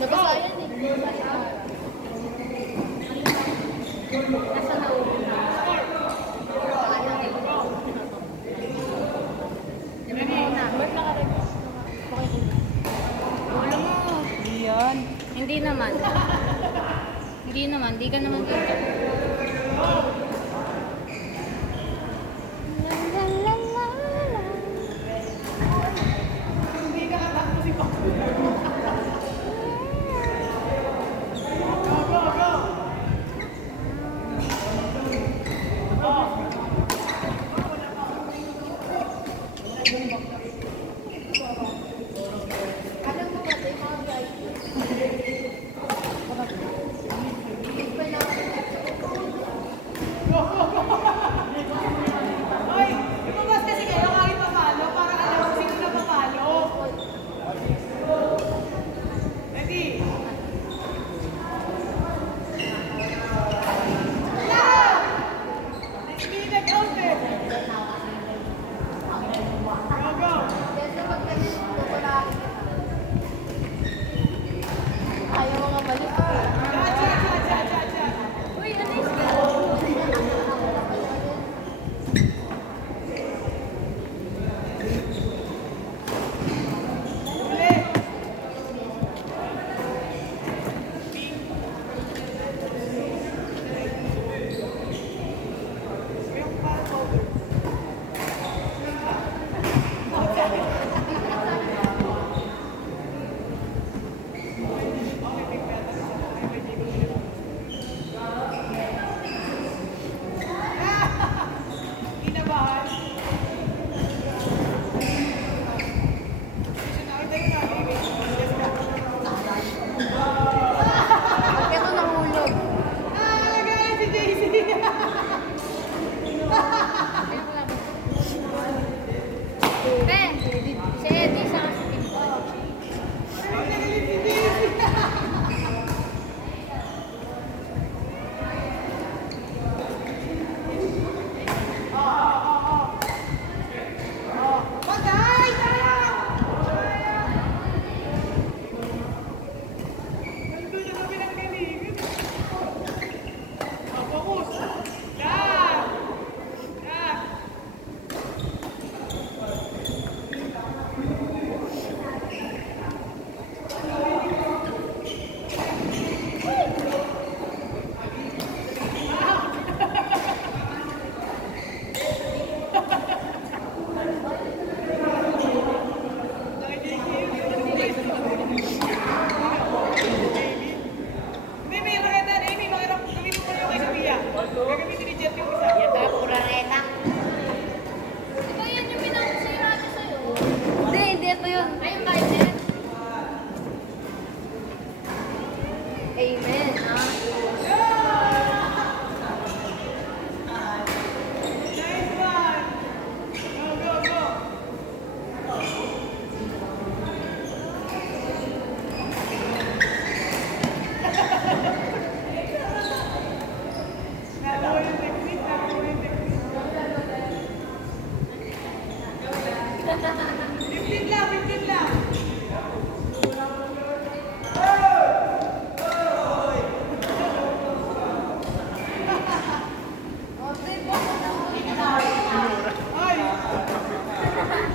Nabasa yan eh. Nasa loob. Hindi naman. Hindi naman. Hindi ka naman dito.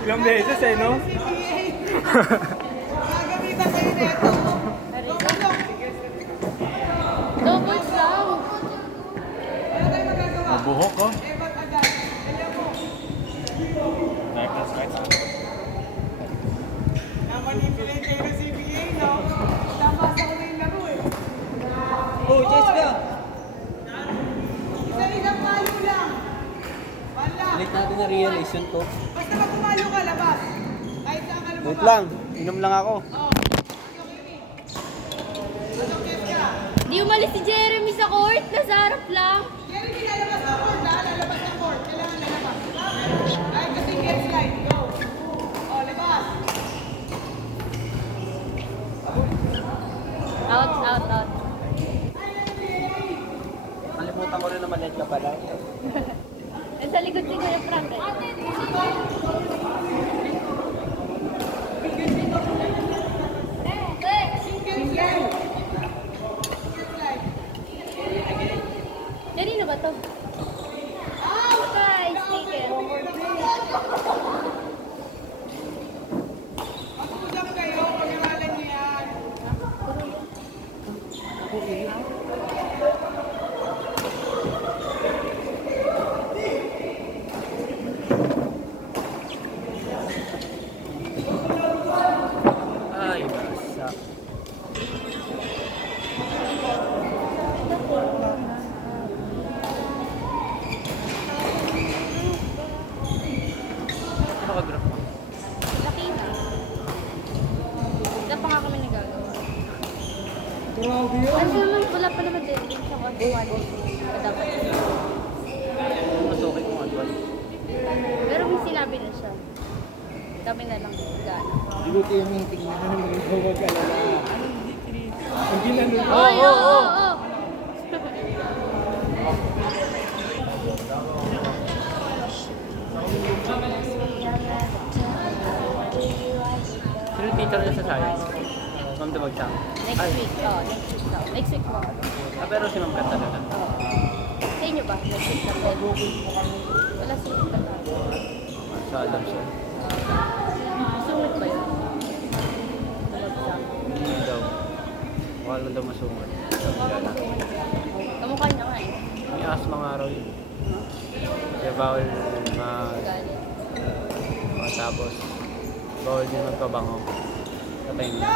Ilang beses eh, no? Gagamitan kayo nito. Double lang. Ano tayo magagawa? Mabuhok, oh. Eh, ba't agad? Alam mo, namanipulate kayo ng CBA, no? Nabasa ko na yung laro eh. Oh, Jessica! Isa-isang palo lang. Wala. Ulit natin na-realize yun to. Basta pag pumalo ka, labas. Kahit saan ka lumabas. Wait lang, inom lang ako. Oo. Anong case ka? Di umalis si Jeremy sa court. Nasa harap lang. Jeremy, lalabas ng court, ha? Lalabas ng court. Kailangan lalabas. Kahit kasi get slide. Go. O, labas. Out, out, out. Kalimutan ko rin na maliit ka pala. Sa likod si Kuya Frank eh. Grabe yun. Ano naman, wala pa naman din. Hindi siya kontuwan. Dapat. Mas okay kung adwan. Pero may sinabi na siya. Kami na lang gana. Buti yung meeting na huwag ka lang. Ang ginano. Oy, oo. Sino yung teacher niya sa science? Ma'am Dumagsang. Next week. Oh, next week daw. Next week mo. Ah, pero si Ma'am Kat talaga. Sa inyo ba? Next week na wala sila pa. Sa Adams yun. Sungit ba yun? Tumagsak. Hindi daw. Wala daw masungod. Wala na. Kamukha niya nga eh. May asma nga raw yun. Kaya bawal Galit. tapos bawal din magpabango. Patay niya.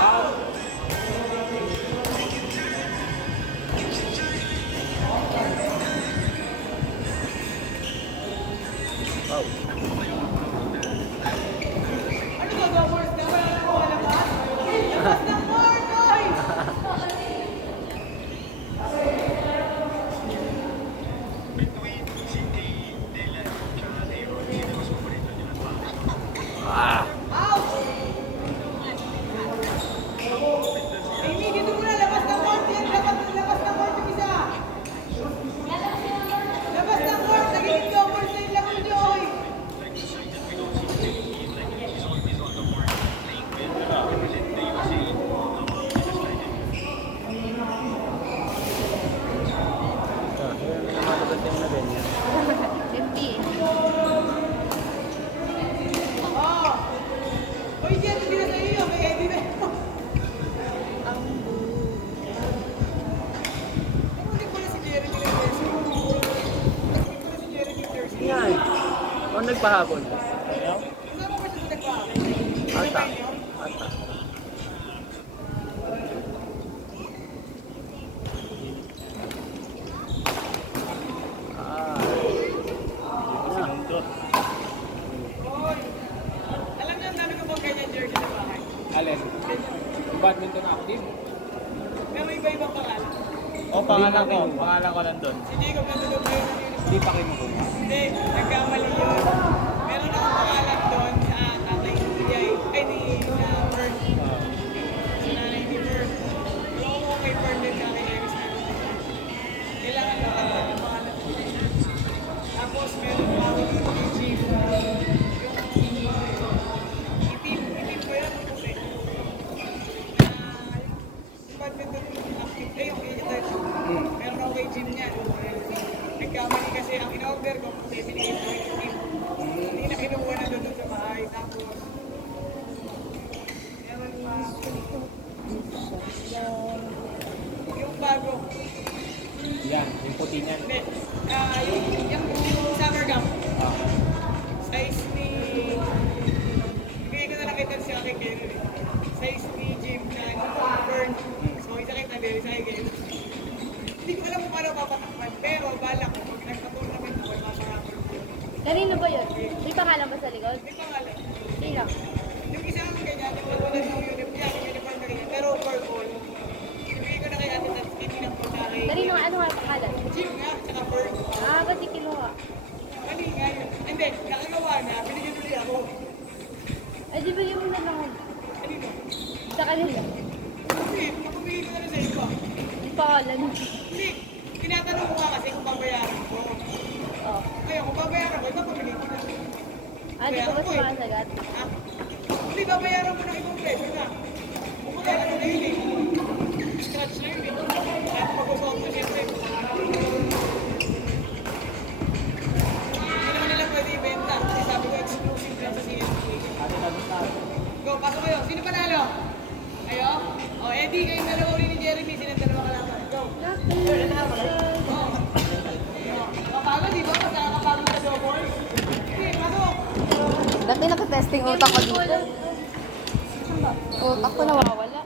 Wow. Ano ba, Gomers? Dapat na ako labas? Labas ng court, oy! Ah! Out! Amy, dito muna, labas ng court yan. Labas ng court yung isa. Labas ng court, naging Gomers na yung lakon niyo, oy! Ah, yun na naman yung na ganyan. 50. Oh! Oy, diyan, hindi na sa iyo. May Eddie na yun. Hindi ko na si Jerry ni Jersey. Hindi ko na si Jerry ni Jersey. Nga eh. O nagpahabol. Kasama ko siya sa nagbahay. Ata. Ata. Ah. Alam niyo, ang dami ko pang ganyan jersey sa bahay. Alin? Badminton active? Pero iba-ibang pangalan. O, pangalan ko nandun. Si Jacob natulog na yun ng uniform. Hindi pa kinukuha. Hindi, nagkamali yun. Meron akong pangalan doon sa tatay ni Jay. Ay, ni Bert. Sa nanay ni Bert. Yung ako kay Bert din sa akin, Iris na. Kailangan mo ka yung pangalan ni Jay. Tapos meron pa ako dito ni Jim. Itim ko yan. Kasi, yung badminton active. Eh, yung edit. Meron ako kay Jim niyan. Nagkamali kasi ang in-order ko, kasi binigay ko yung team. Hindi na kinuha na doon sa bahay. Tapos, meron pa, yung bago, Yan, yung puti niyan. hindi, yung summer camp, size ni, bigay ko na lang kita siya kay Kenny. Size ni Jim na burn. So, isa kita din, isa kay Kenny. Hindi ko alam kung paano papatakpan, pero balak ko, pag nagka-tournament ko, mapapakapin ko. Kanino ba yun? May pangalan ba sa likod? May pangalan. Sino? Yung isa ang ganyan, yung wala yung uniform na ganyan, pero purple. Ibigay ko na kay Ate Tats, titinang ko na kay Kanino ano nga pangalan? Jim nga, tsaka Bird. Ah, ba't di kinuha? Mali nga yun. Hindi, nakagawa na, binigyan ulit ako. Ay, di ba yung na lang Kanino? sa kanila? Hindi, kapabigay ko na rin sa iba. Yung pangalan. Hindi, tinatanong ko nga kasi kung babayaran ko. Oh. Kaya kung babayaran ko, ipapabigay ko na. Ah, di ko ba sumasagat? Ha? Hindi, babayaran mo ng ibang presyo na. Kung ano na yun eh. Scratch na yun eh. At pag-usap mo, siyempre. Hindi naman nila pwede ibenta. Kasi sabi ko, exclusive lang sa CNT. Go, pasok kayo. Sino panalo? Kayo? O, Eddie, kayong dalawa rin ni Jeremy. Sino ang dalawa kalaban? Go. Oh. Nakapagod, di ba? Mas nakakapagod sa doubles. Sige, pasok. Dati nakatesting utak ko dito. Utak ko nawawala.